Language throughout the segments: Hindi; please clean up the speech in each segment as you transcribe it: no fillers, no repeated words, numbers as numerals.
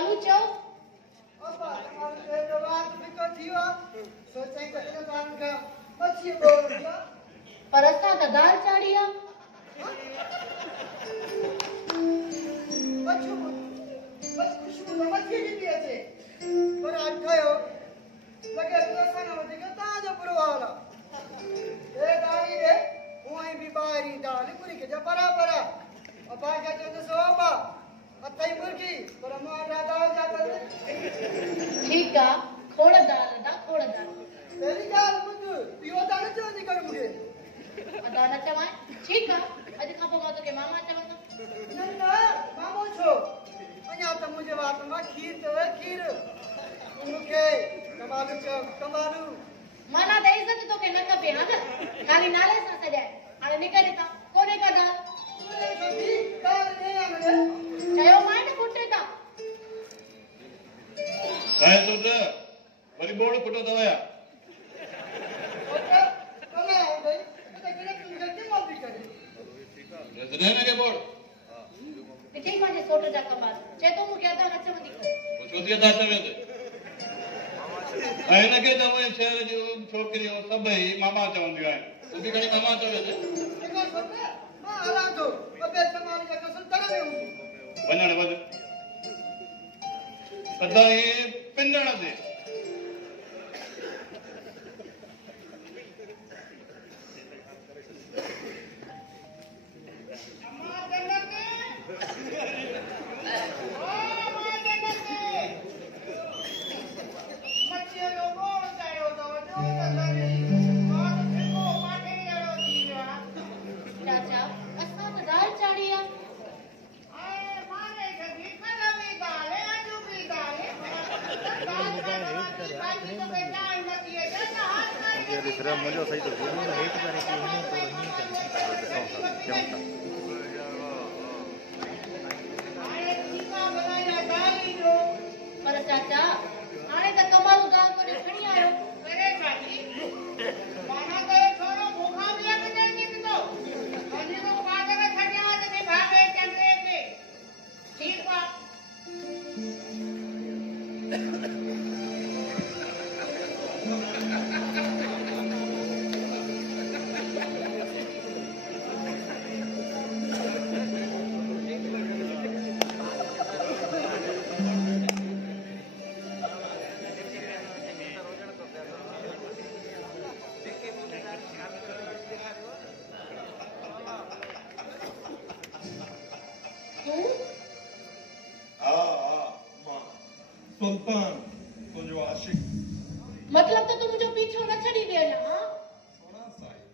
कमालू चओ अब्बा मां जो बात बिको थियो सोचई त इन कान का मच्छी बोल दिया पर असां त दाल चाढ़ी आ मच्छू बस खुशबू न मच्छी जी पिए छे पर आज खायो लगे तो साना वधीक ताजो बुरो हाल ए गाड़ी रे हुई भी बाहरी दाल पूरी के जा परा अब्बा के तो सोबा अथई मुर्गी पर मारा दाल जाता ठीक आ खोड़ दाल तेरी गाल मुझ पियो दाल चोरी कर मुझे अदा न चवाए ठीक आ अज खां पोइ मां तोखे मामा चवंदमि न मामो छो अञा त मुझे बात मां खीर मुखे कमालू माना त इज्जत तोखे न खपे हा न खाली नाले सां सजाए हाणे निकरे था कोने का दाल चयो मां न पुटे था साईं सुध वरी बोर्ड फुटो अथव या के बोर्ड पिछे मां सोट जा कमाल चे तो मुखे अदा न चवंदी कर छो थी अदा चवे ऐं हिनखे त उहे शहर जूं छोकिरियूं सभई मामा चवंदियूं आहिनि तूं बि खणी मामा चवे वञण वञ सदाईं पिंडण ते मजो सही तो हेठ करे कि हिन तो हिन पर चाचा हाणे त कमाल गाल को खणी आयो अरे चाची माना तो छोरो भूखा बिया के नहीं तो अन्य को पागल खड़िया ने भागे कैमरे पे ठीक बा सुल्तान तुझो आशिक मतलब तो तू मुझे पीछो न छड़ी दे ना हां सोना साईं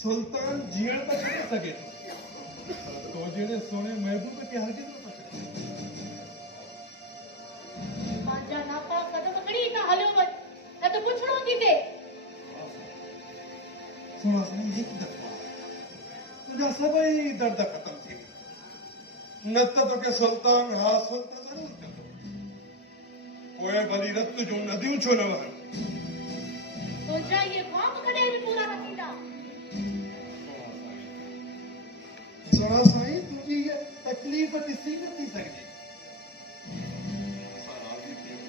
सुल्तान जीण त छॾे सघे तो जहिड़े सोने महबूब खे हरगिज़ न छॾे पंहिंजा नापा कदम खणी था हलियो वञ न त पुछणो थी थे सोना साईं हिकु दफ़ा तुंहिंजा सभई दर्द ख़तम थी न त तोखे सुल्तान हासिल त ज़रूरु कंदो पोइ भली रत जूं नदियूं छो न वहनि तुंहिंजा ये ख्वाब कॾहिं बि पूरा न थींदा सोना साईं तुंहिंजी इहा तकलीफ़ ॾिसी नथी सघिजे असां राज़ी थियूं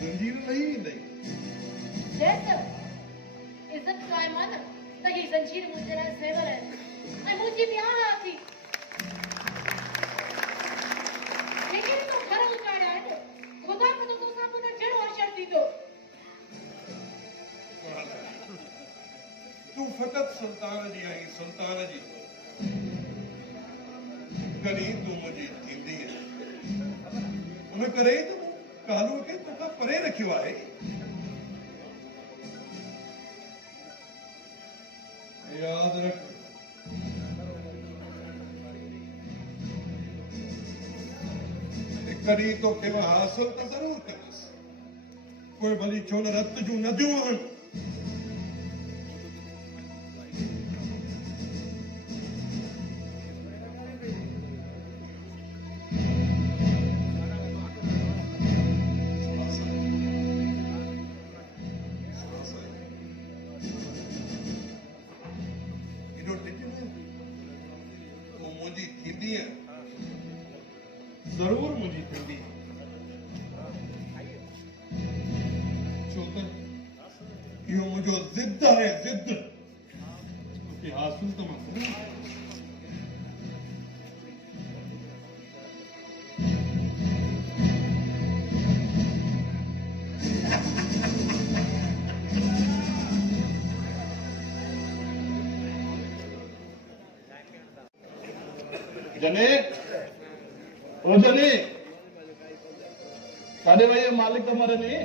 ज़ंजीर लही वेंदई जैसे इज्जत कायम आहे न त ही ज़ंजीर मुंहिंजे लाइ ज़ेवर आहे ऐं मुंहिंजी बि हार थी लेकिन तो घर उजाड़िया आहिनि खुदा को तो तोसां पुट जहिड़ो अशर थींदो तूं फ़क़ति सुल्तान जी आहीं सुल्तान जी कॾहिं तूं मुंहिंजी थींदी उन करे ई त कालूअ खे तोखां परे रखियो आहे यादि रख कॾहिं तोखे हासिल त ज़रूरु कंदुसि पोइ भली छो न रत जूं नदियूं वहनि ज़रूर मुझी थींदी छो त इहो मुंहिंजो ज़िद आहे ज़िद तोखे हासिल त मां करूं जने ओ जने काॾे वई मालिक कमर में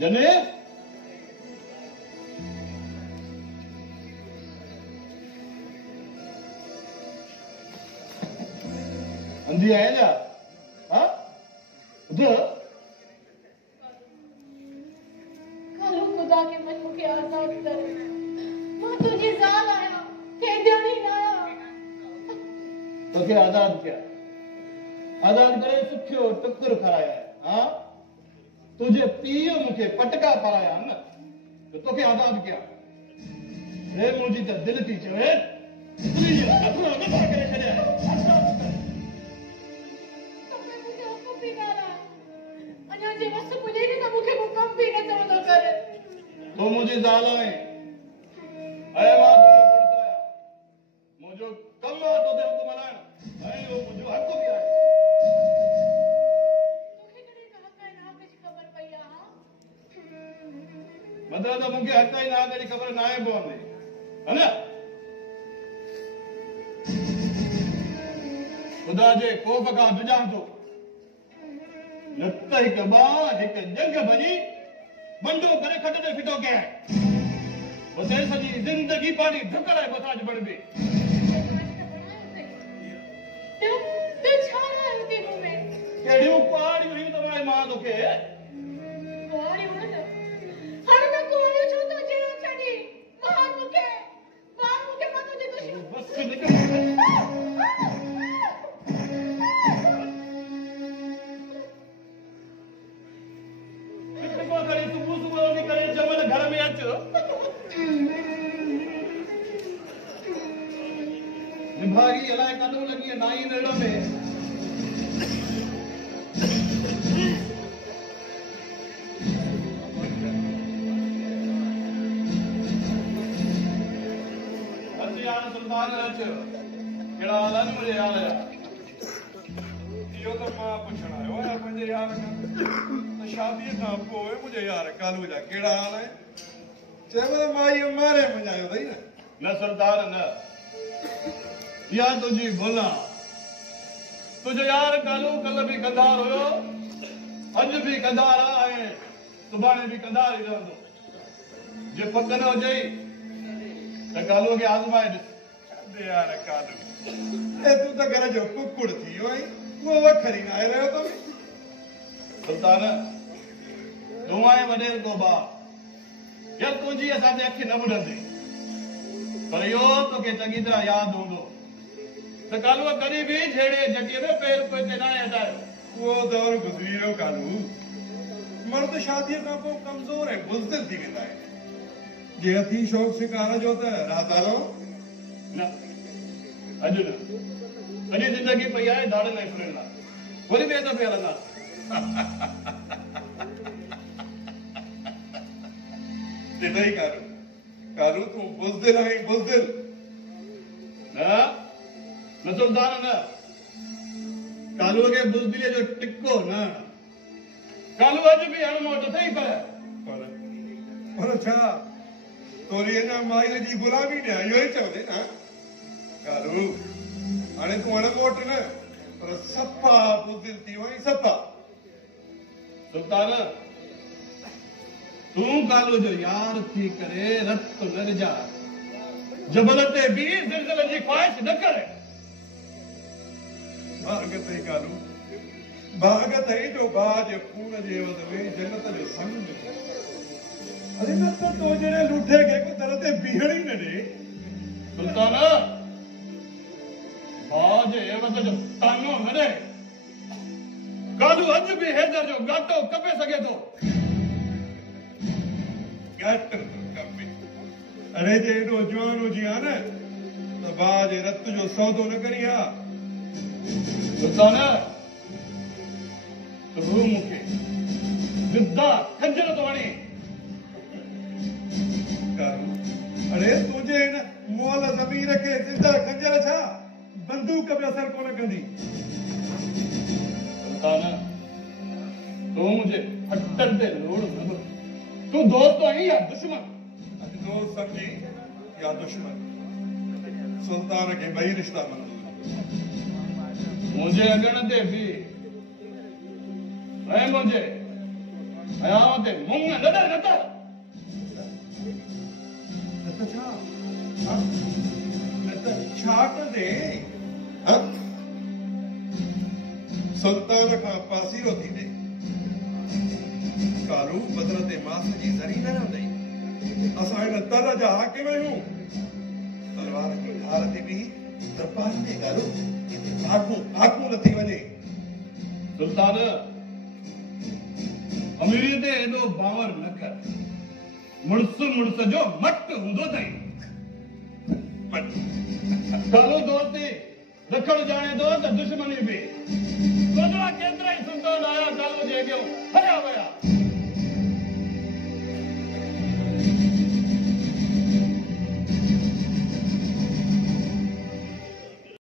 जने अंधी आहे छा हा ॿुध कल खुदा के मन मुखे आजाद कर मां तुझे ज़ाल आया के ॾियणी न आया तोखे आज़ाद किया आज़ाद करे सुखियो टुकुर खाराया हा तुझे पीउ मुखे पटका पाराया न तो तोखे आज़ाद किया हे मुंहिंजी त दिलि थी चवे तुंहिंजी हथो नथा करे छॾिया तोखे मुखे हुकुम बि कान्हा अञा जे वस पुॼे न त मुखे को कम बि न चवंदो कर तूं मुंहिंजी ज़ाल आहीं ऐं मां तुंहिंजो मुड़ुसु आहियां मुंहिंजो कमु आहे तोते हुकुम हलाइण ऐं इहो मुंहिंजो हक़ बि आहे तोखे कॾहिं त हक़ ऐं नाहक़ जी ख़बर पई आहे हा मतिलब त मूंखे हक़ ऐं नाहक़ जी ख़बर न आहे पवंदी है न ख़ुदा जे ख़ौफ़ खां जुझां थो न त हिकु ॿार हिकु जंग भॼी बंडो करे खट ते फिटो कयईं उते सॼी ज़िंदगी पाणी ढुक लाइ मथां बणिबी तू छा लायो थी मूं में कहिड़ियूं पहाड़ियूं हुयूं तव्हां मां तोखे कुंवारी हुअ त हाणे त कुंवारी छो थो जीणो छॾी मां मुखे मां तुंहिंजी दुश्मन बस निकिर सुबुह सुबुह वञी करे जमल घर में अच निभागी अलाए कॾो लॻी आहे नाई नेड़ में अच यार सुल्तान अच कहिड़ा हाल आहिनि मुंहिंजे यार जा इहो त मां पुछण आयो आहियां पंहिंजे यार खां त शादीअ खां पोइ मुंहिंजे यार कालू जा कहिड़ा हाल आहिनि चइबो त मां इहो मारे मञायो अथई न सुल्तान न इहा तुंहिंजी भुल आहे तुंहिंजो यार कालू कल्ह बि कंधार हुयो अॼु बि कंधार आहे ऐं सुभाणे बि कंधार ई रहंदो जे पक न हुजई त कालूअ खे आज़माए ॾिस यार कालू तूं त घर जो कुकुड़ थी वियो आहीं उहो वखरी न आहे रहियो अथई सुल्तान तूं आहे वॾेर को भाउ या तुंहिंजी असांजे अखि न ॿुधंदी पर इहो तोखे चङी तरह यादि हूंदो त कालूअ कॾहिं बि जहिड़े जॻह में पेर पोइ ते न हटायो उहो दौर गुज़री वियो कालू मर्द शादीअ खां पोइ कमज़ोर ऐं बुज़दिल थी वेंदा आहिनि जे अथी शौक़ शिकार जो त राता रहो न अॼु न सॼी ज़िंदगी पई आहे दाड़नि ऐं फुलनि लाइ वरी ॿिए दफ़े हलंदासीं दिलई कालू कालू तूं बुज़दिल आहीं बुज़दिल न सुल्तान न कालूअ खे बुज़दिलीअ जो टिको न कालू अॼु बि हणमोट अथई पर छा तोरी अञा माईअ जी गुलामी ॾियां इहो ई चवंदे न कालू हाणे तूं अणमोट न पर सफ़ा बुज़दिल थी वई सफ़ा सुल्तान तूं कालू जो यार थी करे रत न रिझा जबल ते बि ज़िलज़िल जी ख्वाहिश न करे भागत ई कालू भागत ई जो भाउ जे खून जे एवज़ में जन्नत जो संग अरे न त तो जहिड़े लूठे खे को दर ते बीहण ई न ॾे सुल्तान भाउ जे एवज़ जो तानो न ॾे कालू अॼु बि हैदर जो घाटो कपे सघे थो घट कपे अरे जे एॾो जवान हुजी हा न त भाउ जे रत जो सौदो न करी हा सुल्तान तू मुखे जिद्दा खंजर तो वणे अरे तुझे इन मोल ज़मीर के जिंदा खंजर छा बंदूक पे असर कोन कंदी सुल्तान तू मुझे फटन ते लोड़ न दो तू दोस्त तो ही या दुश्मन दोस्त समझी या दुश्मन सुल्तान के बई रिश्ता मंजूर मुझे अगण ते भी मैं मुझे आया ते मुंग नदर नदर अच्छा हाँ छाट दे हाँ सुल्तान का पासीरो थी दे कालू बदरते मास जी जरी न रहंदई असां इन तर जा हाकिम आहियूं तलवार जी धार ते बि दरबार में कालू आकू नथी वञे सुल्तान अमीरी ते एॾो बावर न कर मुड़स जो मट हूंदो अथई कालू दोस्ती रखण जाणे थो त दुश्मनी बि केतिरा ई सुल्तान आया कालू जे अॻियां हलिया विया